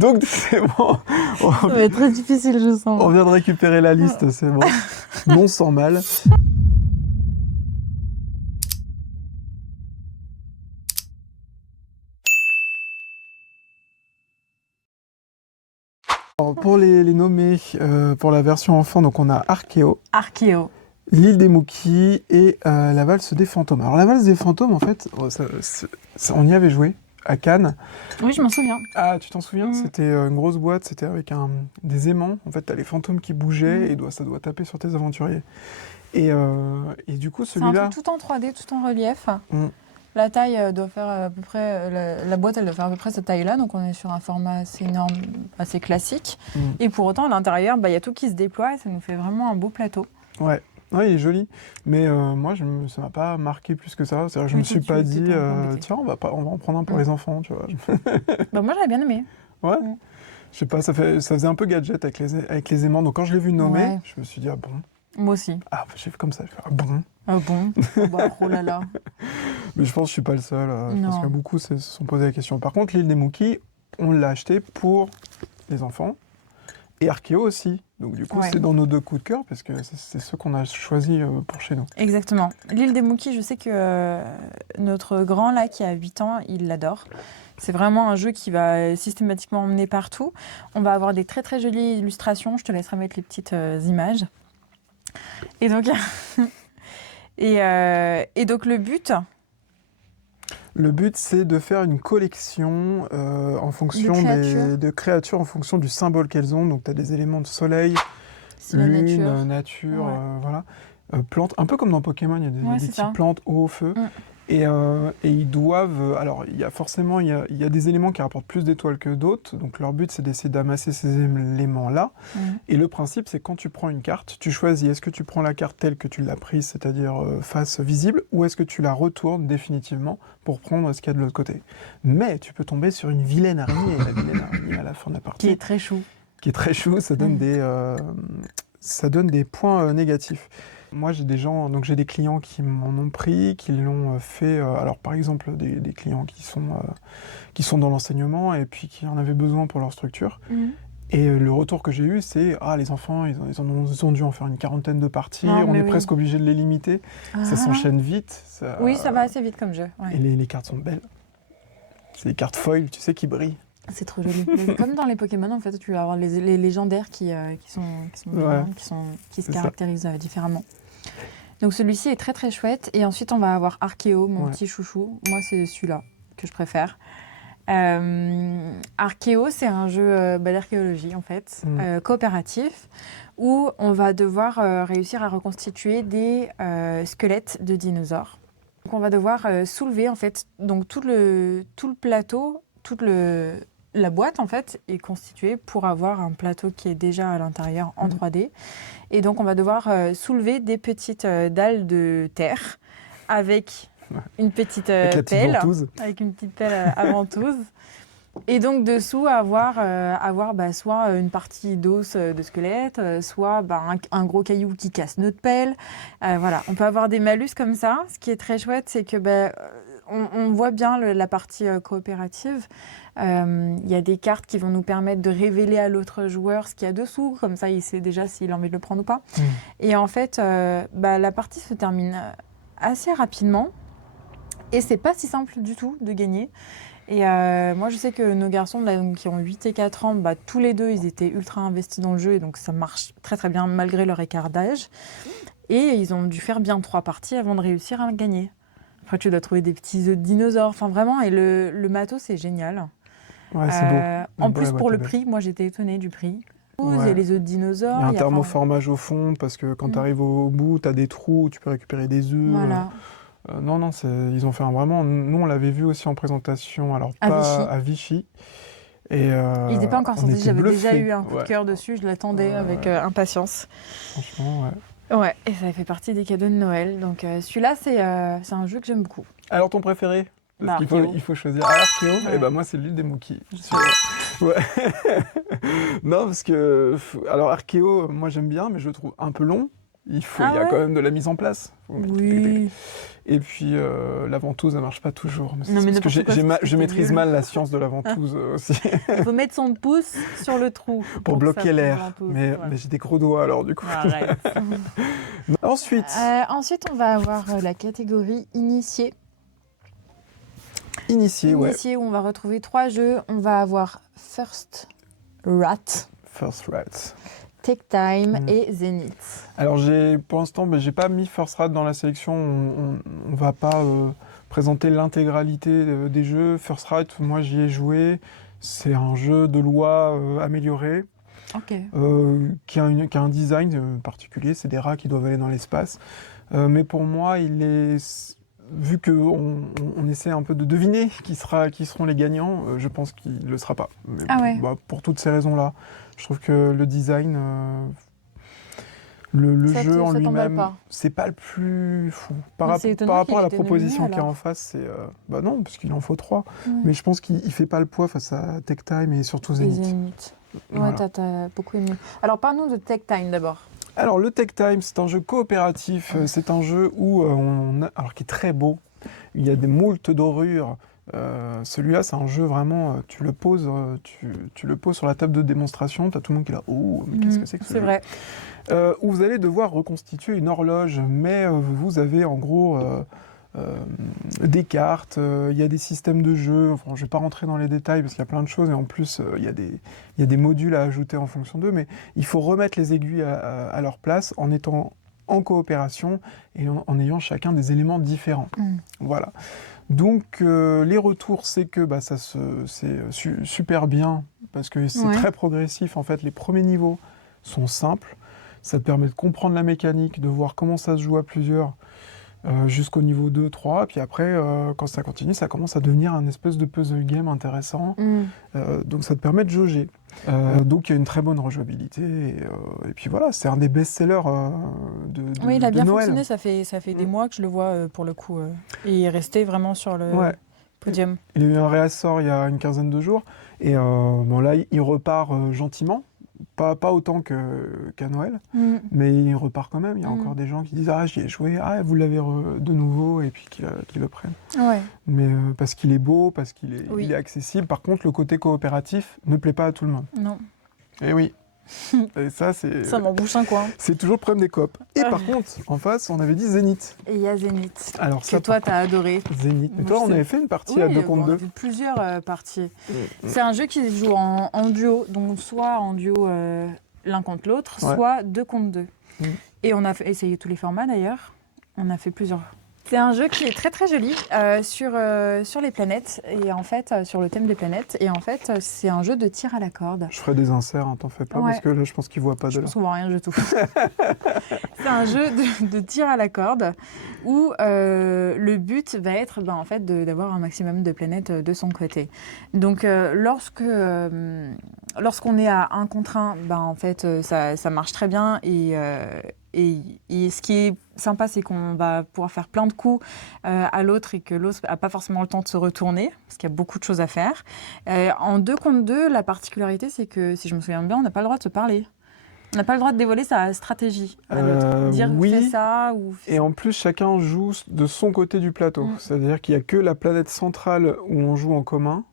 Donc c'est bon. Ça va être très difficile, je sens. On vient de récupérer la liste, c'est bon. Non sans mal. Alors, pour les nommer, pour la version enfant, donc on a Archéo, Archéo. l'île des Mookies et la valse des fantômes. Alors la valse des fantômes, en fait, on y avait joué à Cannes. Oui, je m'en souviens. Ah, tu t'en souviens? C'était une grosse boîte, c'était avec des aimants. En fait, t'as les fantômes qui bougeaient et ça doit taper sur tes aventuriers. Et du coup, C'est un celui-là... truc tout en 3D, tout en relief. Mm. La taille doit faire à peu près... La boîte, elle doit faire à peu près cette taille-là. Donc, on est sur un format assez énorme, assez classique. Et pour autant, à l'intérieur, il y a tout qui se déploie et ça nous fait vraiment un beau plateau. Ouais. Ouais, il est joli, mais moi, ça m'a pas marqué plus que ça. C'est-à-dire, je me suis pas dit, tiens, on va en prendre un pour les enfants, tu vois. Moi, j'avais bien aimé. Ouais. Je sais pas, ça faisait un peu gadget avec les aimants. Donc quand je l'ai vu nommer, Ouais. je me suis dit, ah bon. Moi aussi. Ah, j'ai fait comme ça, je fais, ah bon. Ah bon? Oh là là. Mais je pense que je suis pas le seul. Je pense Non. que beaucoup se sont posé la question. Par contre, l'île des Mookies, on l'a acheté pour les enfants. Et Archéo aussi. Donc du coup, Ouais. c'est dans nos deux coups de cœur, parce que c'est ceux qu'on a choisis pour chez nous. Exactement. L'île des Mookies, je sais que notre grand, là, qui a 8 ans, il l'adore. C'est vraiment un jeu qui va systématiquement emmener partout. On va avoir des très très jolies illustrations. Je te laisserai mettre les petites images. Et donc, et donc le but... Le but, c'est de faire une collection en fonction de créatures en fonction du symbole qu'elles ont. Donc, tu as des éléments de soleil, lune, nature, Ouais. voilà. Plantes, un peu comme dans Pokémon, il y a des c'est ça. petites plantes, eau, feu. Et ils doivent... Alors, il y a des éléments qui rapportent plus d'étoiles que d'autres. Donc, leur but, c'est d'essayer d'amasser ces éléments-là. Et le principe, c'est quand tu prends une carte, tu choisis, est-ce que tu prends la carte telle que tu l'as prise, c'est-à-dire face visible, ou est-ce que tu la retournes définitivement pour prendre ce qu'il y a de l'autre côté. Mais tu peux tomber sur une vilaine araignée, la vilaine araignée à la fin de la partie. Qui est très chou. Qui est très chou, ça donne des points négatifs. Moi, j'ai des clients qui m'en ont pris, qui l'ont fait. Alors, par exemple, des clients qui sont dans l'enseignement et puis qui en avaient besoin pour leur structure. Et le retour que j'ai eu, c'est les enfants, ils ont dû en faire une 40aine de parties. On est presque obligé de les limiter. Ça s'enchaîne vite. Oui, ça va assez vite comme jeu. Ouais. Et les cartes sont belles. C'est des cartes foil, tu sais, qui brillent. C'est trop joli. Comme dans les Pokémon, en fait, tu vas avoir les légendaires qui se caractérisent différemment. Donc celui-ci est très très chouette. Et ensuite, on va avoir Archéo, mon petit chouchou. Moi, c'est celui-là que je préfère. Archéo, c'est un jeu d'archéologie, en fait, coopératif, où on va devoir réussir à reconstituer des squelettes de dinosaures. Donc, on va devoir soulever, en fait, donc tout le plateau, la boîte, en fait, est constituée pour avoir un plateau qui est déjà à l'intérieur en 3D. Et donc, on va devoir soulever des petites dalles de terre avec une petite pelle. Avec une petite pelle à ventouse. Et donc, dessous, avoir soit une partie d'os de squelette, soit un gros caillou qui casse notre pelle. Voilà, on peut avoir des malus comme ça. Ce qui est très chouette, c'est que on voit bien la partie coopérative. Il y a des cartes qui vont nous permettre de révéler à l'autre joueur ce qu'il y a dessous. Comme ça, il sait déjà s'il a envie de le prendre ou pas. Et en fait, la partie se termine assez rapidement. Et c'est pas si simple du tout de gagner. Et moi, je sais que nos garçons là, qui ont 8 et 4 ans, tous les deux, ils étaient ultra investis dans le jeu. Et donc, ça marche très, très bien malgré leur écart d'âge. Et ils ont dû faire bien 3 parties avant de réussir à gagner. Après, tu dois trouver des petits œufs de dinosaures. Enfin, vraiment, et le matos, c'est génial. Ouais, c'est beau. En plus, pour le prix, moi, j'étais étonnée du prix. Il y a les œufs de dinosaures. Il y a un thermoformage au fond, parce que quand tu arrives au bout, tu as des trous où tu peux récupérer des œufs. Voilà. Non, ils ont fait vraiment... Nous, on l'avait vu aussi en présentation, alors pas à Vichy. Et, il n'était pas encore sorti, j'avais déjà eu un coup de cœur dessus, je l'attendais avec impatience. Franchement, Ouais, et ça fait partie des cadeaux de Noël. Donc celui-là, c'est un jeu que j'aime beaucoup. Alors, ton préféré? Parce qu'il faut choisir. Archéo, et moi, c'est l'île des Mookies. Non, parce que... Alors, Archéo, moi, j'aime bien, mais je le trouve un peu long. Il y a quand même de la mise en place. Oui. Et puis la ventouse, elle marche pas toujours. Non, mais parce que je maîtrise mal la science de la ventouse aussi. Il faut mettre son pouce sur le trou. Pour bloquer l'air. Mais j'ai des gros doigts alors du coup. Arrête. Ensuite, on va avoir la catégorie initié. Initié, ouais. Initié, où on va retrouver 3 jeux. On va avoir First Rat. Take Time et Zenith. Alors pour l'instant, j'ai pas mis First Rat dans la sélection. On va pas présenter l'intégralité des jeux. First Rat, moi j'y ai joué. C'est un jeu de loi amélioré. Qui a un design particulier. C'est des rats qui doivent aller dans l'espace. Mais pour moi, vu qu'on essaie un peu de deviner qui seront les gagnants, je pense qu'il ne le sera pas. Mais, pour toutes ces raisons-là. Je trouve que le design, le jeu en lui-même, c'est pas le plus fou. Par rapport à la proposition qu'il y a en face, c'est... non, parce qu'il en faut 3. Mais je pense qu'il fait pas le poids face à Take Time et surtout Zenith. Voilà. Ouais, t'as beaucoup aimé. Alors, parle-nous de Take Time d'abord. Alors, le Take Time, c'est un jeu coopératif. C'est un jeu où alors qui est très beau. Il y a des moultes dorures. Celui-là, c'est un jeu vraiment, tu le poses sur la table de démonstration, tu as tout le monde qui est là, oh, mais qu'est-ce que c'est que ce jeu ? C'est vrai. Où vous allez devoir reconstituer une horloge, mais vous avez en gros des cartes, il y a des systèmes de jeu, enfin, je ne vais pas rentrer dans les détails parce qu'il y a plein de choses, et en plus, il y a des modules à ajouter en fonction d'eux, mais il faut remettre les aiguilles à leur place en étant en coopération et en ayant chacun des éléments différents. Voilà. Donc les retours, c'est que c'est super bien parce que c'est très progressif. En fait, les premiers niveaux sont simples. Ça te permet de comprendre la mécanique, de voir comment ça se joue à plusieurs jusqu'au niveau 2, 3. Puis après, quand ça continue, ça commence à devenir un espèce de puzzle game intéressant. Donc ça te permet de jauger. Donc il y a une très bonne rejouabilité. Et puis voilà, c'est un des best-sellers de Noël. Oui, il a bien fonctionné. Ça fait des mois que je le vois pour le coup. Et il est resté vraiment sur le podium. Il a eu un réassort il y a une quinzaine de jours. Et là, il repart gentiment. Pas autant qu'à Noël, mais il repart quand même. Il y a encore des gens qui disent « Ah, j'y ai joué, ah, vous l'avez de nouveau », et puis qui le prennent. Ouais. Mais parce qu'il est beau, parce qu'il est, il est accessible. Par contre, le côté coopératif ne plaît pas à tout le monde. Non. Et oui. Et ça m'en bouche un coin. C'est toujours le problème des coop. Et par contre, en face, on avait dit Zenith. Et il y a Zenith. Alors, que toi, t'as adoré. Zenith. Mais toi, on avait fait une partie à 2 contre 2. On a vu plusieurs parties. C'est un jeu qui se joue en duo. Donc, soit en duo l'un contre l'autre, soit 2 contre 2. Et on a essayé tous les formats d'ailleurs. On a fait plusieurs. C'est un jeu qui est très très joli sur les planètes et en fait sur le thème des planètes et en fait c'est un jeu de tir à la corde. Je ferai des inserts, hein, t'en fais pas parce que là je pense qu'ils voient pas de là. Je pense qu'on voit rien du tout. C'est un jeu de tir à la corde où le but va être en fait d'avoir un maximum de planètes de son côté. Donc lorsqu'on est à 1 contre 1, en fait ça marche très bien et ce qui est sympa, c'est qu'on va pouvoir faire plein de coups à l'autre et que l'autre n'a pas forcément le temps de se retourner, parce qu'il y a beaucoup de choses à faire. En 2 contre 2, la particularité, c'est que, si je me souviens bien, on n'a pas le droit de se parler. On n'a pas le droit de dévoiler sa stratégie à l'autre. Dire fais ça ou... Et en plus, chacun joue de son côté du plateau. C'est-à-dire qu'il n'y a que la planète centrale où on joue en commun.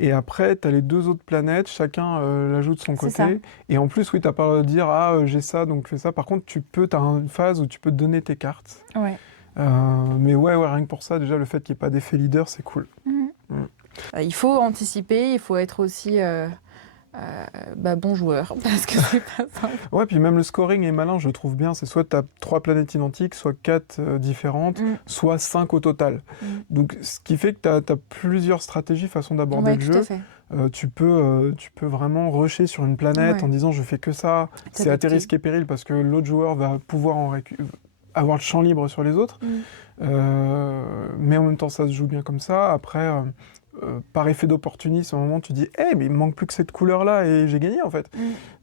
Et après, tu as les 2 autres planètes, chacun la joue de son côté. Ça. Et en plus, oui, tu n'as pas le droit de dire « Ah, j'ai ça, donc fais ça ». Par contre, tu as une phase où tu peux te donner tes cartes. Ouais. Mais rien que pour ça, déjà, le fait qu'il n'y ait pas d'effet leader, c'est cool. Il faut anticiper, il faut être aussi bon joueur, parce que c'est pas simple. Ouais, puis même le scoring est malin, je trouve bien. C'est soit tu as 3 planètes identiques, soit 4 différentes, soit 5 au total. Donc, ce qui fait que tu as plusieurs stratégies, façons d'aborder le jeu. Tout à fait. Tu peux vraiment rusher sur une planète en disant je fais que ça. C'est à tes risques et périls parce que l'autre joueur va pouvoir avoir le champ libre sur les autres. Mais en même temps, ça se joue bien comme ça. Après, par effet d'opportunisme, à un moment, tu dis « mais il me manque plus que cette couleur-là et j'ai gagné, en fait.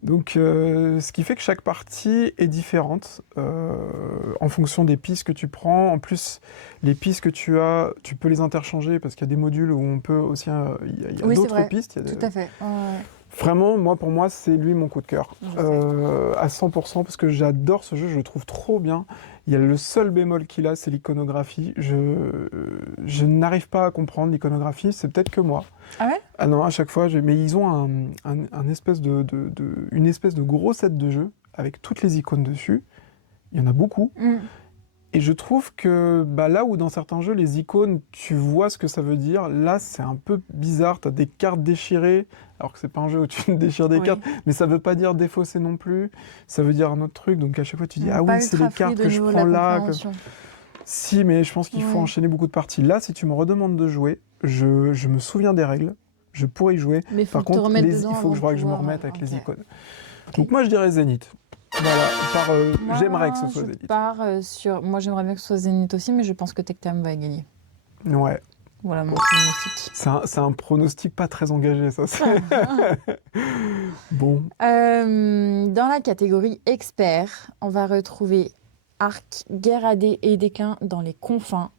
Donc, ce qui fait que chaque partie est différente en fonction des pistes que tu prends. En plus, les pistes que tu as, tu peux les interchanger parce qu'il y a des modules où on peut aussi... Il y a d'autres pistes. Tout à fait. Vraiment, pour moi, c'est lui mon coup de cœur. À 100%, parce que j'adore ce jeu, je le trouve trop bien. Il y a le seul bémol qu'il a, c'est l'iconographie. Je n'arrive pas à comprendre l'iconographie, c'est peut-être que moi. Ah ouais? Ah non, à chaque fois, mais ils ont une espèce de gros set de jeu avec toutes les icônes dessus. Il y en a beaucoup. Et je trouve que là où dans certains jeux, les icônes, tu vois ce que ça veut dire, là c'est un peu bizarre, tu as des cartes déchirées, alors que c'est pas un jeu où tu déchires des cartes, mais ça veut pas dire défausser non plus, ça veut dire un autre truc, donc à chaque fois tu dis, ah oui, c'est les cartes que je prends là. Si, mais je pense qu'il faut enchaîner beaucoup de parties. Là, si tu me redemandes de jouer, je me souviens des règles, je pourrais y jouer, mais par contre, il faut que je me remette avec les icônes. Donc moi je dirais Zénith. Voilà, j'aimerais que ce soit Zénith. Moi, j'aimerais bien que ce soit Zénith aussi, mais je pense que Tectam va gagner. Ouais. Voilà mon pronostic. C'est un pronostic pas très engagé, ça. Bon. Dans la catégorie expert, on va retrouver Arc, Guerre AD et Déclin dans les confins.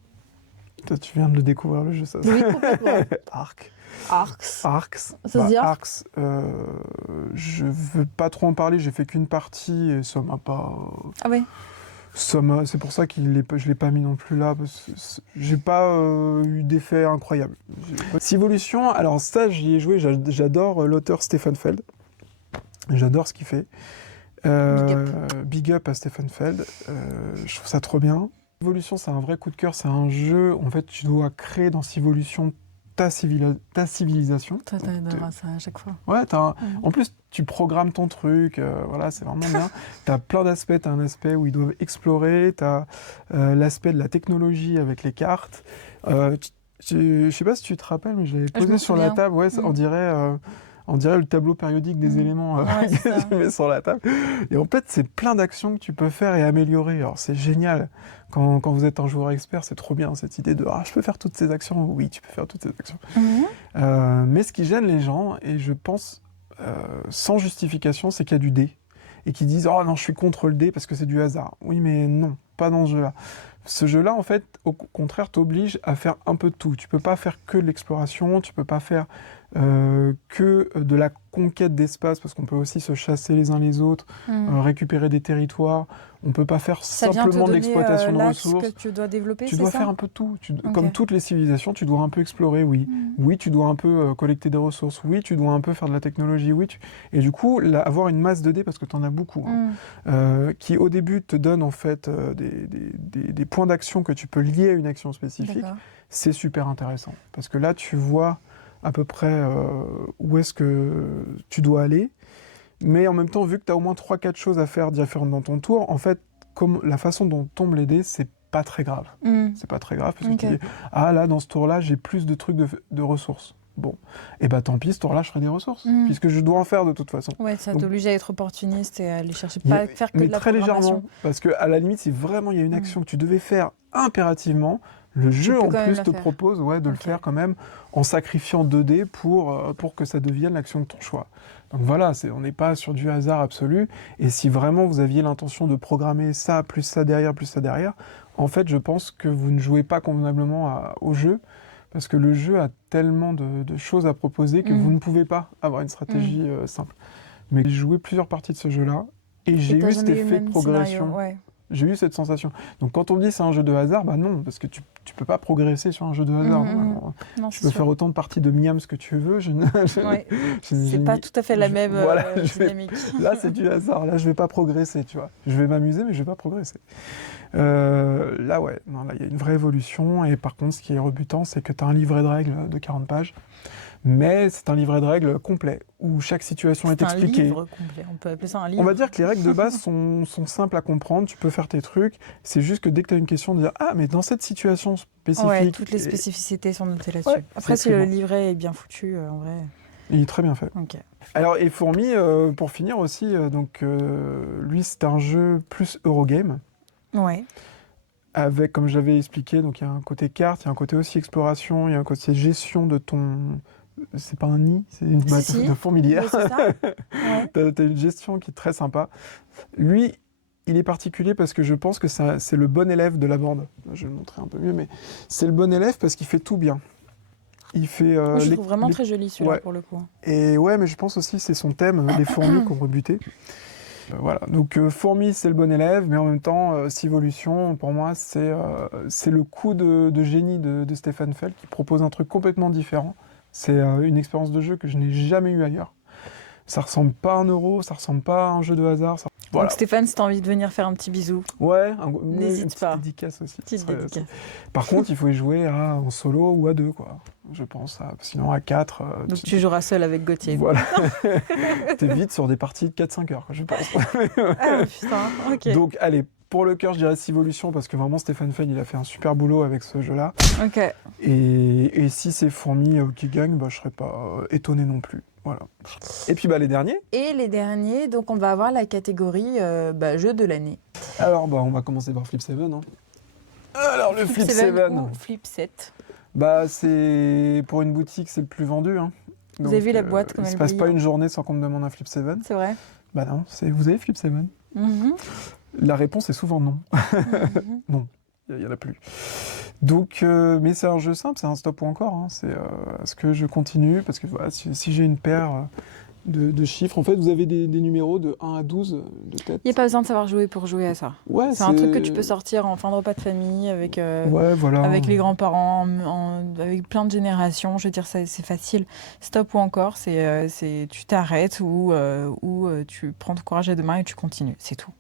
Toi, tu viens de le découvrir, le jeu, ça. Oui, complètement. Arc. Arcs. Ça se dit Arcs, je veux pas trop en parler, j'ai fait qu'une partie et ça m'a pas... Ah ouais. C'est pour ça que je l'ai pas mis non plus là, parce que j'ai pas eu d'effet incroyable. Civolution, alors ça j'y ai joué, j'adore l'auteur Stefan Feld. J'adore ce qu'il fait. Big up à Stefan Feld, je trouve ça trop bien. Civolution, c'est un vrai coup de cœur, c'est un jeu, en fait tu dois créer dans Civolution ta civilisation. Ça t'aidera ça à chaque fois. Ouais, en plus, tu programmes ton truc, voilà, c'est vraiment bien. Tu as plein d'aspects, tu as un aspect où ils doivent explorer, tu as l'aspect de la technologie avec les cartes. Je sais pas si tu te rappelles, mais je l'avais posé sur la table, ouais, on dirait le tableau périodique des éléments que tu mets sur la table. Et en fait, c'est plein d'actions que tu peux faire et améliorer. Alors, c'est génial. Quand vous êtes un joueur expert, c'est trop bien, cette idée de « Ah, je peux faire toutes ces actions ». Oui, tu peux faire toutes ces actions. Mais ce qui gêne les gens, et je pense sans justification, c'est qu'il y a du dé. Et qu'ils disent « Oh non, je suis contre le dé parce que c'est du hasard ». Oui, mais non, pas dans ce jeu-là. Ce jeu-là, en fait, au contraire, t'oblige à faire un peu de tout. Tu peux pas faire que de l'exploration, tu peux pas faire que de la conquête d'espace, parce qu'on peut aussi se chasser les uns les autres, récupérer des territoires. On peut pas faire simplement de l'exploitation de ressources. Que tu dois développer, tu dois faire un peu de tout. Comme toutes les civilisations, tu dois un peu explorer, oui. Oui, tu dois un peu collecter des ressources. Oui, tu dois un peu faire de la technologie. Oui, et du coup, avoir une masse de dés, parce que tu en as beaucoup, qui au début te donne en fait des points d'action que tu peux lier à une action spécifique, c'est super intéressant. Parce que là, tu vois à peu près où est-ce que tu dois aller. Mais en même temps, vu que tu as au moins 3-4 choses à faire différentes dans ton tour, en fait, comme la façon dont tombent les dés, c'est pas très grave. C'est pas très grave, parce que tu dis, ah là, dans ce tour-là, j'ai plus de trucs de ressources. Bon, et bah tant pis, ce tour-là, je ferai des ressources, puisque je dois en faire de toute façon. Ouais, ça t'oblige à être opportuniste et à aller chercher, pas faire que de la très programmation. légèrement, parce qu'à la limite, si vraiment il y a une action que tu devais faire impérativement, le jeu en plus te propose de le faire quand même en sacrifiant 2 dés pour que ça devienne l'action de ton choix. Donc voilà, on n'est pas sur du hasard absolu, et si vraiment vous aviez l'intention de programmer ça, plus ça derrière, en fait je pense que vous ne jouez pas convenablement au jeu, parce que le jeu a tellement de choses à proposer que vous ne pouvez pas avoir une stratégie simple. Mais j'ai joué plusieurs parties de ce jeu-là, et j'ai eu cet effet de progression. J'ai eu cette sensation. Donc quand on me dit c'est un jeu de hasard, bah non, parce que tu peux pas progresser sur un jeu de hasard. Non, tu peux faire autant de parties de Miams que tu veux. C'est pas tout à fait la même dynamique. Là, c'est du hasard. Là, je vais pas progresser, tu vois. Je vais m'amuser, mais je vais pas progresser. Là, ouais, il y a une vraie évolution. Et par contre, ce qui est rebutant, c'est que tu as un livret de règles de 40 pages. Mais c'est un livret de règles complet, où chaque situation est expliquée. C'est un livre complet, on peut appeler ça un livre. On va dire que les règles de base sont simples à comprendre, tu peux faire tes trucs. C'est juste que dès que tu as une question, de dire « Ah, mais dans cette situation spécifique… » Ouais, toutes les spécificités sont notées là-dessus. Ouais, après, si le livret est bien foutu, en vrai… Il est très bien fait. Okay. Alors, et Fourmi, pour finir aussi, lui, c'est un jeu plus Eurogame. Ouais. Avec, comme j'avais expliqué, donc il y a un côté carte, il y a un côté aussi exploration, il y a un côté gestion de ton… C'est pas un nid, c'est une boîte de fourmilière. Oui, c'est ça. Ouais. T'as une gestion qui est très sympa. Lui, il est particulier parce que je pense que c'est le bon élève de la bande. Je vais le montrer un peu mieux, mais c'est le bon élève parce qu'il fait tout bien. Il fait. Moi, je le trouve vraiment très joli celui-là pour le coup. Et ouais, mais je pense aussi c'est son thème, les fourmis qu'on rebutait. Voilà, donc fourmis c'est le bon élève, mais en même temps, Civolution, pour moi, c'est le coup de génie de Stéphane Feld qui propose un truc complètement différent. C'est une expérience de jeu que je n'ai jamais eue ailleurs. Ça ressemble pas à un euro, ça ressemble pas à un jeu de hasard. Voilà. Donc Stéphane, si tu as envie de venir faire un petit bisou, ouais, n'hésite pas. Petite dédicace aussi. Petite dédicace. Par contre, il faut y jouer en solo ou à 2, quoi. Je pense. Sinon, à 4... Donc tu joueras seul avec Gauthier. Voilà. T'es vite sur des parties de 4-5 heures, je pense. Ah putain, ok. Donc, allez, pour le cœur, je dirais Civolution, parce que vraiment, Stéphane Feld, il a fait un super boulot avec ce jeu-là. Ok. Et si c'est Fourmis qui gagne, je serais pas étonné non plus. Voilà. Et puis les derniers. Et les derniers, donc on va avoir la catégorie jeu de l'année. Alors on va commencer par Flip 7. Hein. Alors le Flip 7 ou Flip 7. C'est pour une boutique, c'est le plus vendu. Hein. Donc, vous avez vu la boîte comme elle brille. Il se passe pas une journée sans qu'on me demande un Flip 7. C'est vrai. Non, vous avez Flip 7 La réponse est souvent non. Non, il n'y en a plus. Donc, mais c'est un jeu simple, c'est un stop ou encore. Hein. C'est est-ce que je continue? Parce que voilà, si j'ai une paire de chiffres, en fait, vous avez des numéros de 1 à 12 de tête. Il n'y a pas besoin de savoir jouer pour jouer à ça. Ouais, c'est un truc que tu peux sortir en fin de repas de famille avec, voilà. avec les grands-parents, avec plein de générations. Je veux dire, c'est facile. Stop ou encore, c'est tu t'arrêtes ou tu prends ton courage à deux mains et tu continues. C'est tout.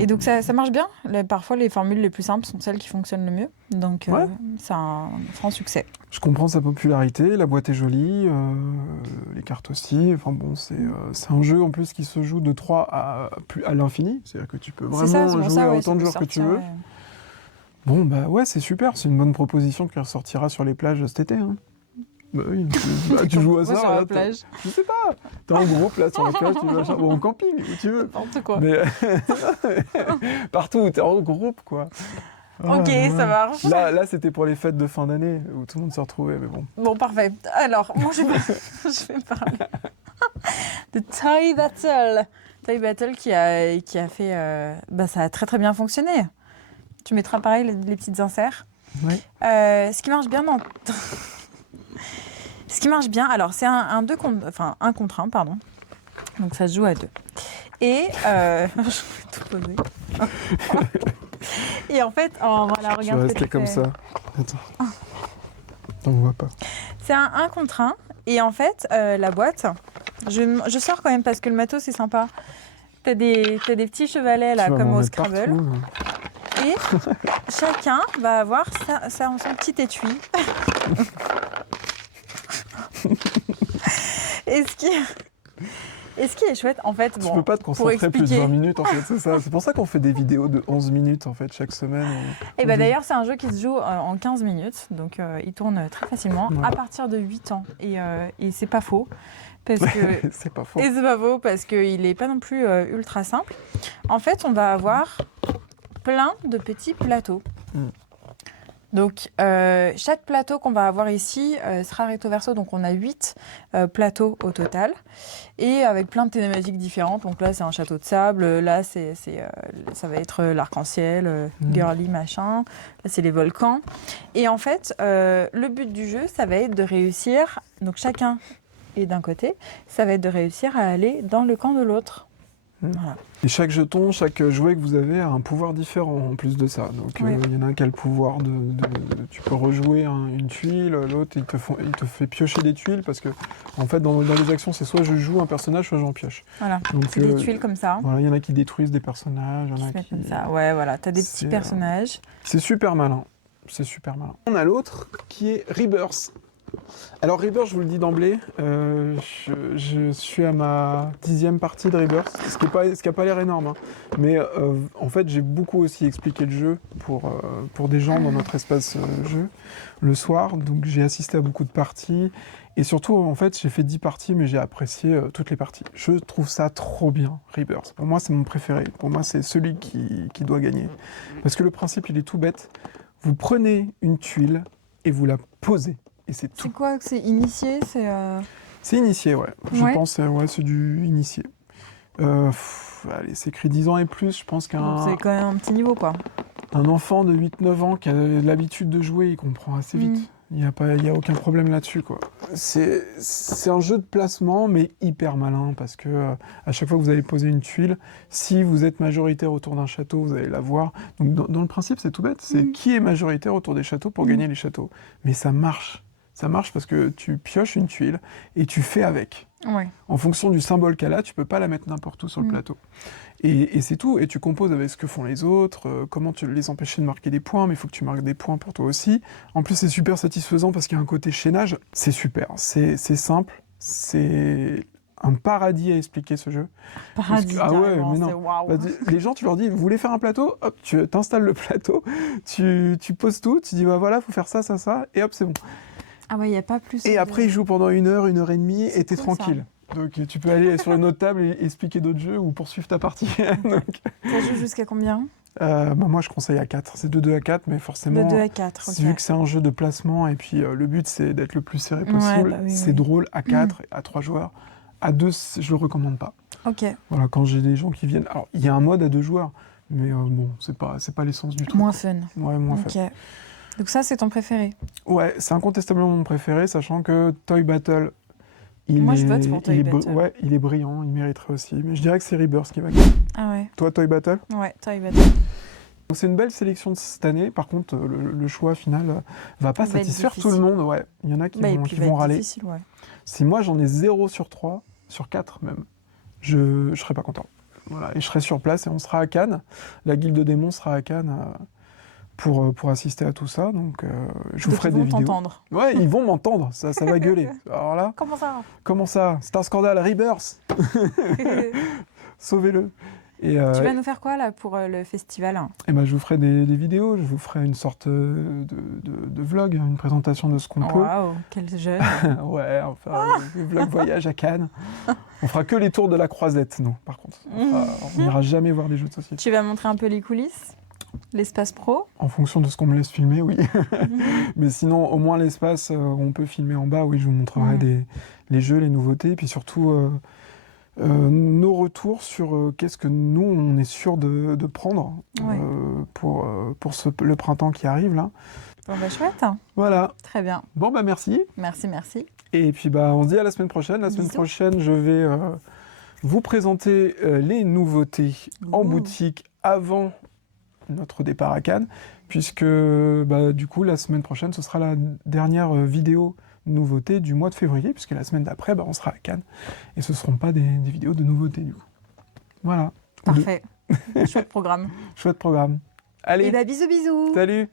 Et donc, ça marche bien. Parfois, les formules les plus simples sont celles qui fonctionnent le mieux. Donc, c'est un franc succès. Je comprends sa popularité, la boîte est jolie, les cartes aussi. Enfin bon, c'est un jeu en plus qui se joue de 3 à l'infini. C'est-à-dire que tu peux vraiment jouer à autant de joueurs que tu veux. Ouais. Bon, c'est super. C'est une bonne proposition qui ressortira sur les plages cet été. Hein. Bah oui, tu joues à ça. Sur la plage. Je sais pas. T'es en groupe là sur la plage, tu vas en camping, où tu veux. N'importe quoi. Mais partout, t'es en groupe, quoi. Ok, ça marche. Là, c'était pour les fêtes de fin d'année où tout le monde se retrouvait, mais bon. Bon, parfait. Alors, moi, je vais parler de Toy Battle. Toy Battle qui a fait... ça a très très bien fonctionné. Tu mettras pareil les petites inserts. Oui. Ce qui marche bien dans... Ce qui marche bien, alors c'est un contre 1, pardon. Donc ça se joue à 2. Et... je vais tout poser. Et en fait, voilà, regarde. Je vais rester comme ça. Attends. On ne voit pas. C'est un contre 1. Et en fait, la boîte, je sors quand même parce que le matos, c'est sympa. T'as des petits chevalets là, comme au Scrabble. Partout, hein. Et chacun va avoir son petit étui. Et ce qui est chouette, en fait, tu peux pas te concentrer plus de 20 minutes, en fait, c'est ça. C'est pour ça qu'on fait des vidéos de 11 minutes, en fait, chaque semaine. Et d'ailleurs, c'est un jeu qui se joue en 15 minutes, donc il tourne très facilement, à partir de 8 ans. Et c'est pas faux. Parce que... c'est pas faux. Et c'est pas faux, parce qu'il n'est pas non plus ultra simple. En fait, on va avoir plein de petits plateaux. Donc, chaque plateau qu'on va avoir ici sera recto verso. Donc, on a 8 plateaux au total. Et avec plein de thématiques différentes. Donc là, c'est un château de sable. Là, ça va être l'arc-en-ciel, girly, machin. Là, c'est les volcans. Et en fait, le but du jeu, ça va être de réussir. Donc, chacun est d'un côté. Ça va être de réussir à aller dans le camp de l'autre. Voilà. Et chaque jeton, chaque jouet que vous avez a un pouvoir différent en plus de ça. Donc il y en a un qui a le pouvoir tu peux rejouer une tuile, l'autre il te fait piocher des tuiles parce que en fait dans les actions c'est soit je joue un personnage soit j'en pioche. Voilà. Donc c'est des tuiles comme ça. Voilà, il y en a qui détruisent des personnages, il y en a qui comme ça. Ouais, voilà, t'as des petits personnages. C'est super malin. C'est super malin. On a l'autre qui est Rebirth. Alors Rebirth, je vous le dis d'emblée, je suis à ma 10e partie de Rebirth, ce qui n'a pas l'air énorme. Hein. Mais en fait, j'ai beaucoup aussi expliqué le jeu pour des gens dans notre espace jeu le soir. Donc j'ai assisté à beaucoup de parties. Et surtout, en fait, j'ai fait 10 parties, mais j'ai apprécié toutes les parties. Je trouve ça trop bien, Rebirth. Pour moi, c'est mon préféré. Pour moi, c'est celui qui doit gagner. Parce que le principe, il est tout bête. Vous prenez une tuile et vous la posez. C'est quoi? C'est initié? C'est initié, ouais. Je pense, c'est du initié. Allez, c'est écrit 10 ans et plus, je pense qu'un... C'est quand même un petit niveau, quoi. Un enfant de 8-9 ans qui a l'habitude de jouer, il comprend assez vite. Il y a aucun problème là-dessus, quoi. C'est un jeu de placement, mais hyper malin, parce que à chaque fois que vous allez poser une tuile, si vous êtes majoritaire autour d'un château, vous allez la voir. Donc dans le principe, c'est tout bête. C'est qui est majoritaire autour des châteaux pour gagner les châteaux. Mais ça marche. Ça marche parce que tu pioches une tuile et tu fais avec. Ouais. En fonction du symbole qu'elle a, tu peux pas la mettre n'importe où sur le plateau. Et c'est tout. Et tu composes avec ce que font les autres, comment tu les empêcher de marquer des points, mais il faut que tu marques des points pour toi aussi. En plus, c'est super satisfaisant parce qu'il y a un côté chaînage. C'est super. C'est simple. C'est un paradis à expliquer ce jeu. Paradis, ah ouais, mais non. Wow. Bah, les gens, tu leur dis, vous voulez faire un plateau? Hop, tu t'installes le plateau, tu poses tout, tu dis, bah voilà, faut faire ça, ça, ça, et hop, c'est bon. Ah ouais, il n'y a pas plus. Et après, ils jouent pendant 1 heure, 1 heure et demie, et t'es cool, tranquille. Donc tu peux aller sur une autre table et expliquer d'autres jeux ou poursuivre ta partie. Donc, ça joue jusqu'à combien? Moi, je conseille à 4. C'est de 2 à 4, mais forcément, de 2 à 4, okay. Vu que c'est un jeu de placement, et puis le but, c'est d'être le plus serré possible, c'est drôle à 4, à 3 joueurs. À 2, je le recommande pas. Ok. Voilà, quand j'ai des gens qui viennent... Alors, il y a un mode à 2 joueurs, mais bon, c'est pas l'essence du truc. Moins fun. Ouais, moins fun. Donc ça, c'est ton préféré? Ouais, c'est incontestablement mon préféré, sachant que Toy Battle... Moi, je vote pour Toy Battle. Ouais, il est brillant, il mériterait aussi. Mais je dirais que c'est Rebirth qui va gagner. Ah ouais. Toi, Toy Battle? Ouais, Toy Battle. Donc c'est une belle sélection de cette année. Par contre, le choix final va pas satisfaire tout le monde. Ouais. Il y en a qui vont râler. Ouais. Si moi, j'en ai 0 sur 3, sur 4 même, je serais pas content. Voilà. Et je serai sur place et on sera à Cannes. La Guilde de Démons sera à Cannes pour assister à tout ça. Donc, je vous ferai des vidéos. Ils vont t'entendre. Ouais, ils vont m'entendre. Ça va gueuler. Alors là, Comment ça? C'est un scandale. Rebirth. Sauvez-le. Et, tu vas nous faire quoi là pour le festival? Je vous ferai des vidéos, je vous ferai une sorte de vlog, une présentation de ce qu'on peut. Waouh, quel jeune. Ouais, enfin, le vlog voyage à Cannes. On fera que les tours de la Croisette, nous, par contre. On n'ira jamais voir des jeux de société. Tu vas montrer un peu les coulisses? L'espace pro? En fonction de ce qu'on me laisse filmer, oui. Mais sinon, au moins l'espace où on peut filmer en bas, oui, je vous montrerai les jeux, les nouveautés, et puis surtout... nos retours sur qu'est-ce que nous, on est sûr de prendre pour le printemps qui arrive, là. Bon, chouette. Voilà. Très bien. Bon, merci. Merci. Et puis, on se dit à la semaine prochaine. La semaine prochaine, je vais vous présenter les nouveautés en boutique avant notre départ à Cannes, puisque, du coup, la semaine prochaine, ce sera la dernière vidéo nouveautés du mois de février, puisque la semaine d'après, on sera à Cannes. Et ce ne seront pas des vidéos de nouveautés, du coup. Voilà. Parfait. Chouette programme. Chouette programme. Allez. Et bisous. Salut.